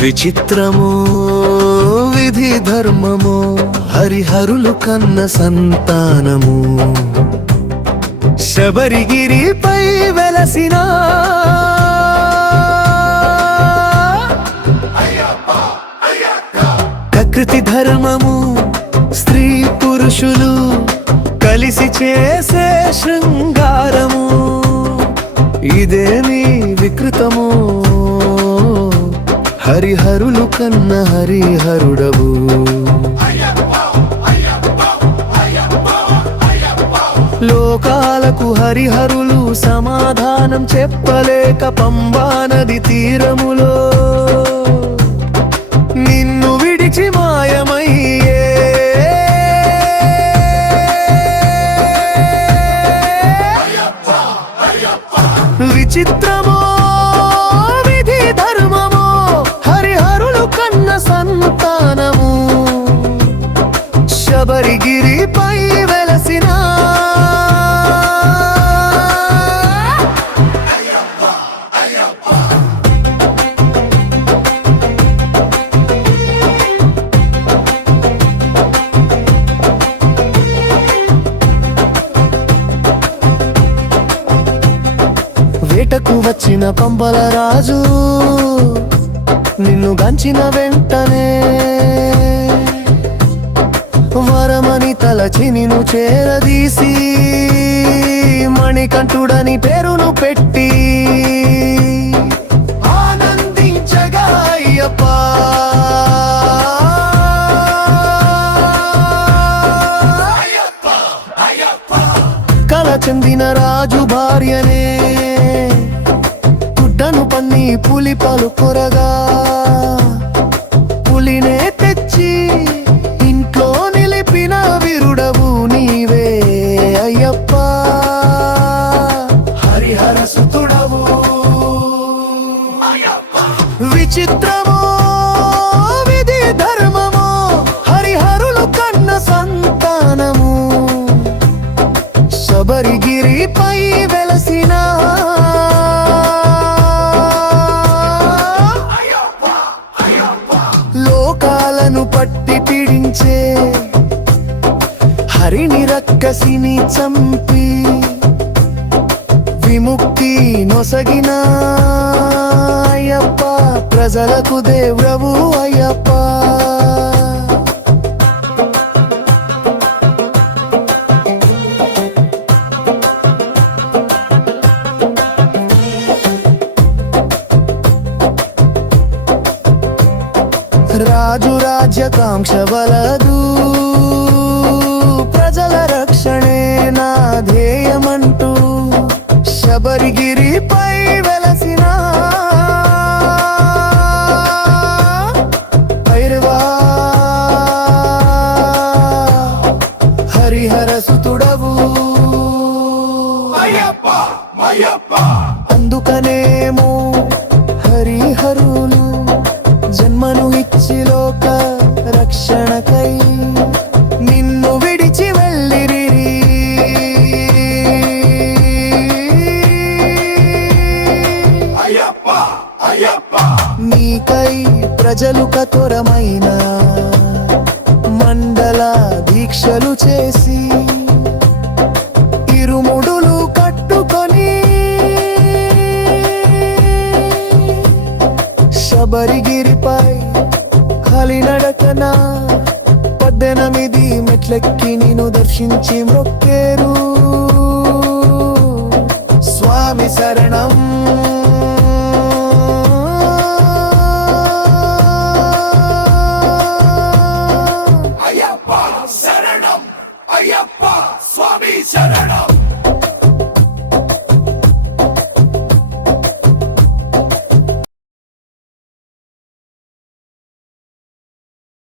విచిత్రమో విధి ధర్మమో హరిహరులు కన్న సంతానము శబరిగిరిపై వెలసిన ప్రకృతి ధర్మము స్త్రీ పురుషులు కలిసి చేసే శృంగారము ఇదేమి వికృతము హరిహరులు కన్న హరిహరుడవు లోకాలకు హరిహరులు సమాధానం చెప్పలేక పంబా నది తీరములో నిన్ను విడిచి మాయమయ్యే విచిత్రమో విధి ధర్మమో హరిహరులు కన్న సంతానము శబరిగిరిపై వెలసిన వేటకు వచ్చిన పంబల రాజు నిన్ను గంచిన వెంటనే వరమని తలచి నిన్ను చేరదీసి మణికంఠుడని పేరును పెట్టి ఆనందించగా అయ్యప్ప కల చెందిన రాజు భార్యనే గుడ్డను పన్ని పులి పాలు కొరగా పులినే తెచ్చి ఇంట్లో నిలిపిన వీరుడవు నీవే అయ్యప్ప హరిహర సుతుడవు విచిత్రమో విధి ధర్మమో హరిహరులు కన్న సంతానము శబరిగిరిపై వెలసిన లోకాలను పట్టి పీడించే హరిని రక్కసిని చంపి విముక్తి నొసగిన అయ్యప్ప ప్రజలకు దేవుడవు అయ్యప్ప రాజు రాజ్యకాంక్ష వలదు ప్రజల రక్షణే నా ధ్యేయమంటూ శబరిగిరిపై వెలసిన భైరవా హరిహర సుతుడవు అందుకనేమో హరిహరులు జన్మను ఇచ్చి లోక రక్షణకై నిన్ను విడిచి వెళ్ళిరి నీకై ప్రజలు కఠోరమైన మండల దీక్షలు చేసి ఇరుముడులు కట్టుకొని శబరిగిరిపై కాలినడకన 18 మెట్లెక్కి నిన్ను దర్శించి మొక్కేరు స్వామి శరణం